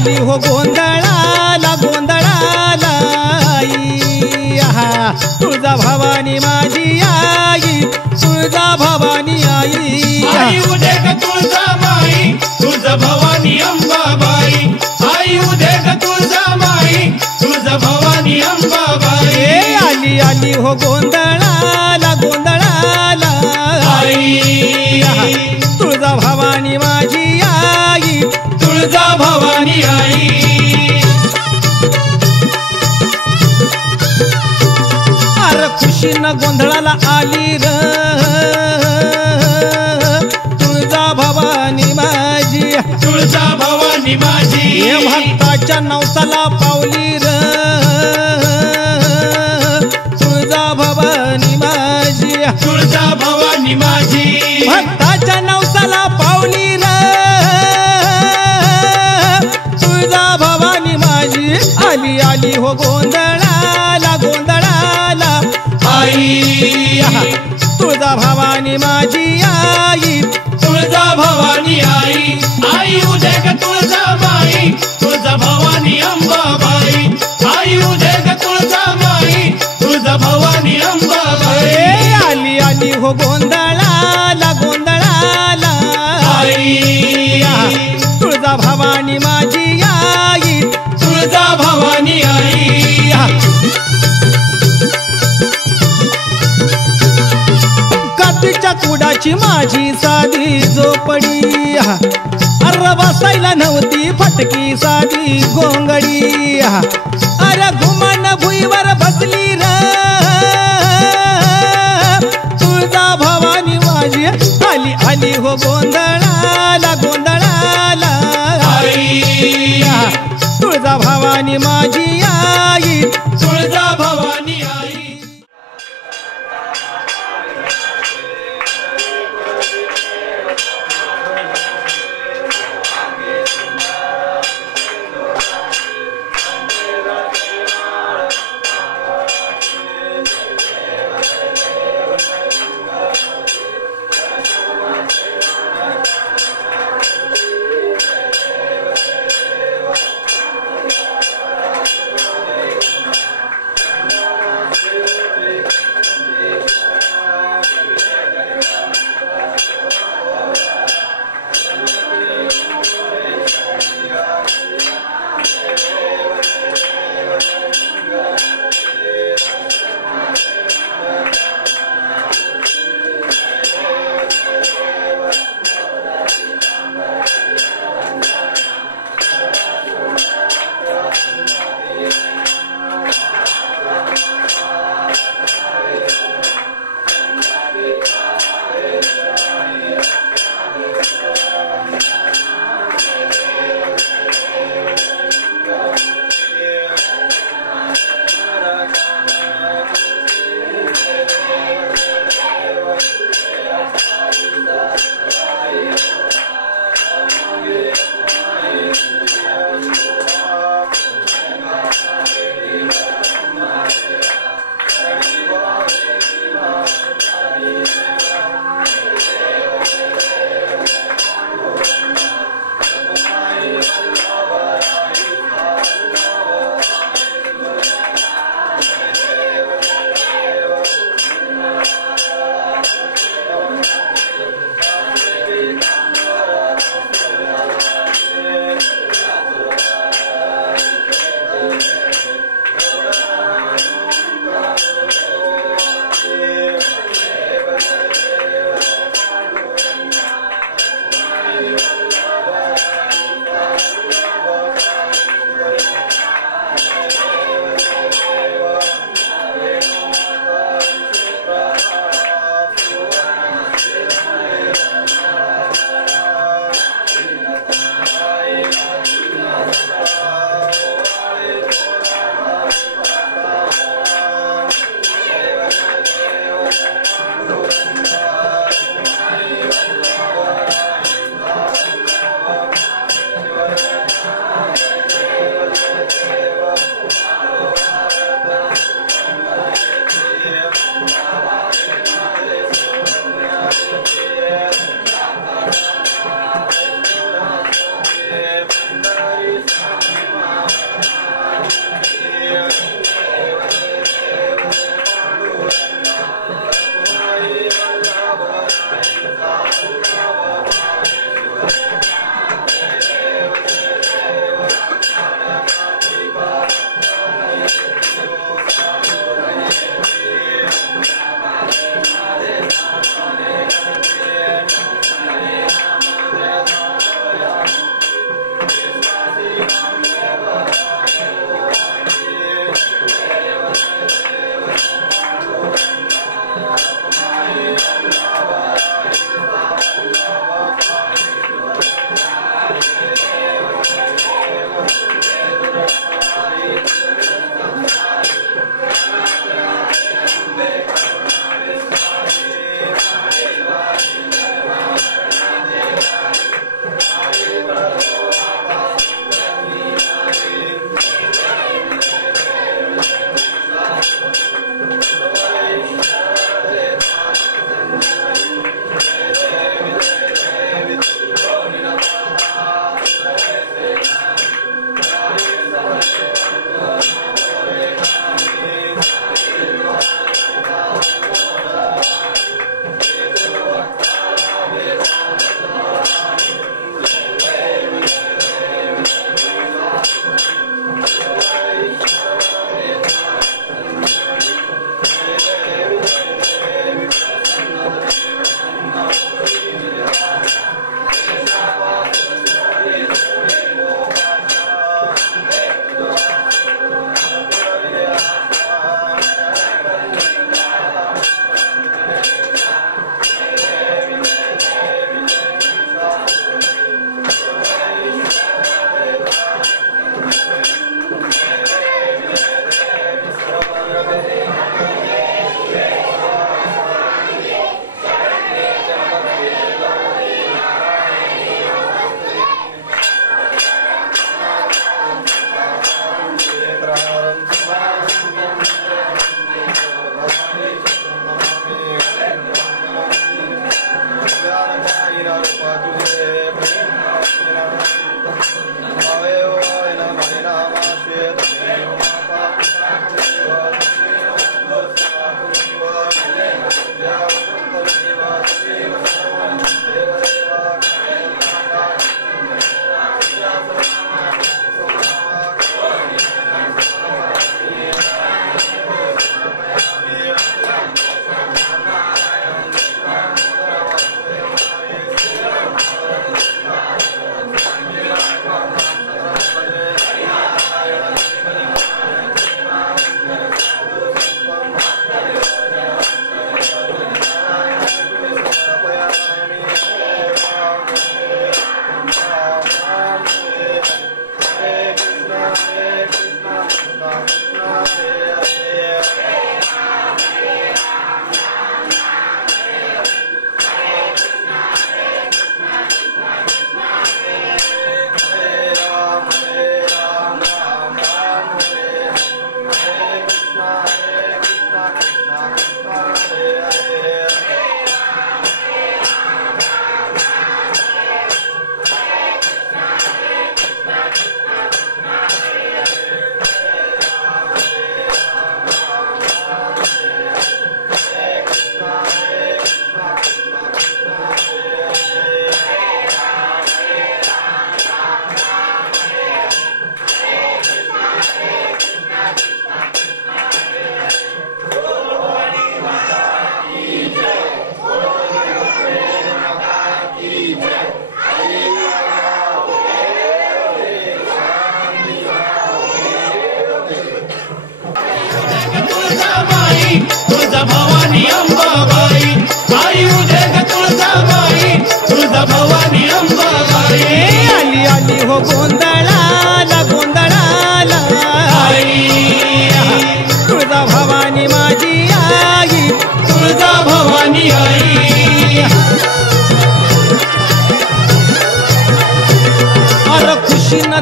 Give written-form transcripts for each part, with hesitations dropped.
आली हो गोंधळाला गोंधळाला आई आहा तुळजा भवानी माझी आई तुळजा भवानी आई आई उदे ग तुळजा माई तुळजा भवानी अंबाबाई आई उदे ग तुळजा माई तुळजा भवानी अंबाबाई आली आली हो गोंधळाला गोंधळाला आई तुळजा भवानी माझी आई तुळजा भवानी आई अरे खुशीनं गोंधळाला आली र तुळजा भवानी माझी तुळजा भवानी माझी हे भक्ताच्या नवसाला पावली र तुळजा भवानी माझी तुळजा भवानी माझी भक्ताच्या नवसाला पावली र तुळजा भवानी माझी आली आली हो गोंधळाला गोंधळाला आई तुळजा भवानी माझी आई तुळजा भवानी आई आई उदे ग तुळजा माई तुळजा भवानी अंबाबाई आई उदे ग तुळजा माई तुळजा भवानी अंबाबाई आली आली हो गोंधळाला गोंधळाला आई तुळजा भवानी माझी आई तुळजा भवानी आई कातीच्या कुडाची माझी साधी झोपडी अरे बसायला नव्हती फटकी साधी गोंगडी अरे घुमान भुईवर बसली र तुळजा भवानी माझी आली आली हो गोंधळाला गोंधळाला आई तुळजा भवानी माझी आई तुळजा भवानी आई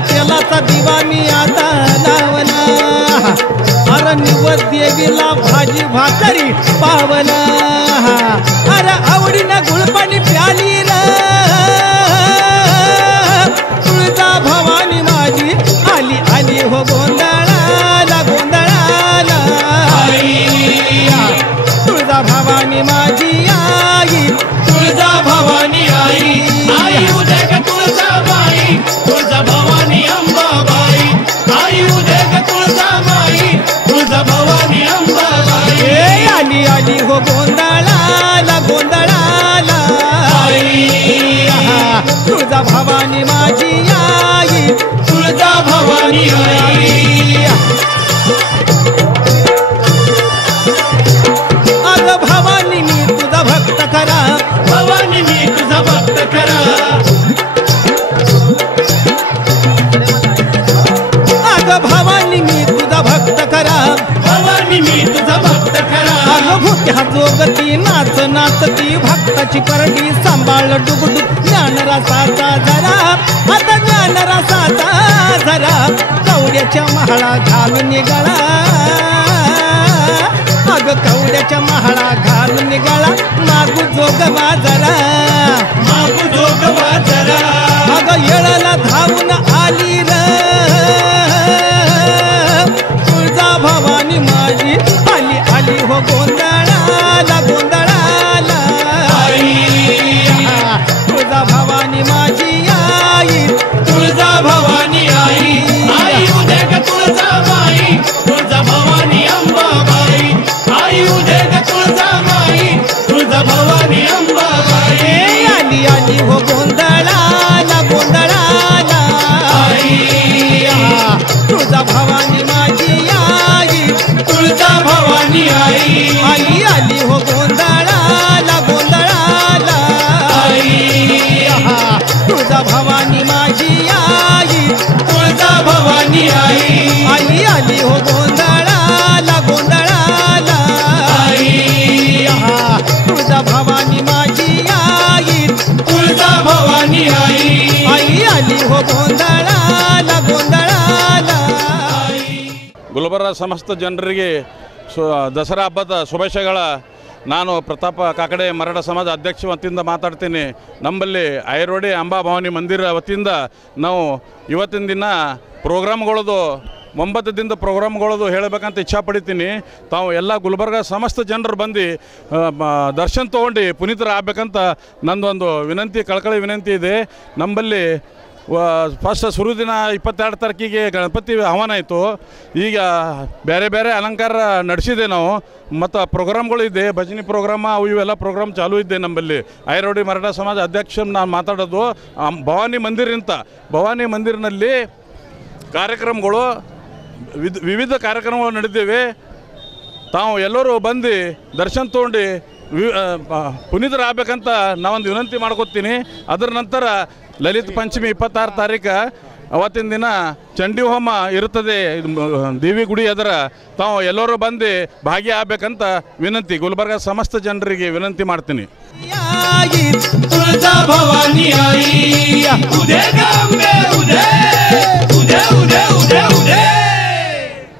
तेलाचा दिवा मी आता लावला, अरे निवद देवीला भाजी भाकरी पावला, अरे आवडीनं गुळपाणी प्याली र तुळजा भवानी माझी आली आली हो गोंधळाला गोंधळाला, तुळजा भवानी माझी आई, तुळजा भवानी आई, आई उद्या ग तुळजा बाई, तुळजा भवानी अंबाबाई, आई उद्या ग तुळजा बाई, तुळजा भवानी अंबाबाई, आली आली हो गोंधळाला गोंधळाला, तुळजा भवानी माझी आई, तुळजा भवानी आई, अग भवानी मी तुझा भक्त खरा, भवानी मी तुझा भक्त खरा, अग भवानी मी तुझा भक्त खरा भवानी मी तुझा भक्त खरा अग भूत्या जोगती नाच नाचती भक्ताची परडी सांभाळ डुगडुग ज्ञानरसाचा जरा आता ज्ञानरसाचा जरा कवड्याच्या महाळा घालून निघाला अग कवड्याच्या महाळा घालून निघाला मागू जोगवा जरा मागू जोगवा जरा अग येळाला धावून आली र तुळजा भवानी माझी आली आली हो गोंधळाला गोंधळाला तुळजा भवानी माझी आई तुळजा भवानी आई आई उदे ग तुळजा माई तुळजा भवानी अंबाबाई आई उदे ग तुळजा माई तुळजा भवानी अंबाबाई आली आली हो गोंधळाला गोंधळाला तुळजा भवानी माझी आई तुळजा भवानी आई आली आली हो गोंधळाला गोंधळाला तुळजा भवानी माझी आई तुळजा भवानी आई आली आली हो गोंधळाला गोंधळाला तुळजा भवानी माझी आई तुळजा भवानी आई आली आली हो गोंधळाला गोंधळाला ಗುಲ್ಬರ್ಗ ಸಮಸ್ತ ಜನರಿಗೆ ದಸರಾ ಹಬ್ಬದ ಶುಭಾಶಯಗಳ ನಾನು ಪ್ರತಾಪ ಕಾಕಡೆ ಮರಾಠ ಸಮಾಜ ಅಧ್ಯಕ್ಷ ವತಿಯಿಂದ ಮಾತಾಡ್ತೀನಿ. ನಮ್ಮಲ್ಲಿ ಐರೋಡಿ ಅಂಬಾಭವಾನಿ ಮಂದಿರ ವತಿಯಿಂದ ನಾವು ಇವತ್ತಿನ ದಿನ ಪ್ರೋಗ್ರಾಮ್ಗಳದು 9 ದಿನದ ಪ್ರೋಗ್ರಾಮ್ಗಳದು ಹೇಳಬೇಕಂತ ಇಚ್ಛಾ ಪಡ್ತೀನಿ. ತಾವು ಎಲ್ಲ ಗುಲ್ಬರ್ಗ ಸಮಸ್ತ ಜನರು ಬಂದು ದರ್ಶನ ತೊಗೊಂಡು ಪುನೀತರಾಗಬೇಕಂತ ನಂದೊಂದು ವಿನಂತಿ, ಕಳಕಳಿ ವಿನಂತಿ ಇದೆ. ನಮ್ಮಲ್ಲಿ ಫಸ್ಟ್ ಶುರು ದಿನ 22 ತಾರೀಕಿಗೆ ಗಣಪತಿ ಆಹ್ವಾನ ಆಯಿತು. ಈಗ ಬೇರೆ ಬೇರೆ ಅಲಂಕಾರ ನಡೆಸಿದೆ ನಾವು. ಮತ್ತು ಪ್ರೋಗ್ರಾಮ್ಗಳಿದೆ, ಭಜನೆ ಪ್ರೋಗ್ರಾಮ ಅವು ಇವೆಲ್ಲ ಪ್ರೋಗ್ರಾಮ್ ಚಾಲೂ ಇದೆ ನಮ್ಮಲ್ಲಿ. ಐರೋಡಿ ಮರಾಠ ಸಮಾಜ ಅಧ್ಯಕ್ಷ ನಾನು ಮಾತಾಡೋದು. ಭವಾನಿ ಮಂದಿರಿಂದ ಭವಾನಿ ಮಂದಿರನಲ್ಲಿ ಕಾರ್ಯಕ್ರಮಗಳು ವಿವಿಧ ಕಾರ್ಯಕ್ರಮಗಳು ನಡೆದಿವೆ. ತಾವು ಎಲ್ಲರೂ ಬಂದು ದರ್ಶನ ತೊಗೊಂಡು ಪುನೀತರಾಗಬೇಕಂತ ನಾವೊಂದು ವಿನಂತಿ ಮಾಡ್ಕೊತೀನಿ. ಅದರ ನಂತರ ಲಲಿತ ಪಂಚಮಿ 26 ತಾರೀಕು ಅವತ್ತಿನ ದಿನ ಚಂಡಿ ಹೋಮ ಇರುತ್ತದೆ ದೇವಿ ಗುಡಿ ಎದುರ. ತಾವು ಎಲ್ಲರೂ ಬಂದು ಭಾಗಿಯಾಗಬೇಕಂತ ವಿನಂತಿ ಗುಲ್ಬರ್ಗ ಸಮಸ್ತ ಜನರಿಗೆ ವಿನಂತಿ ಮಾಡ್ತೀನಿ. तुळजा भवानी आई उदे ग अंबे उदे उदे उदे उदे उदे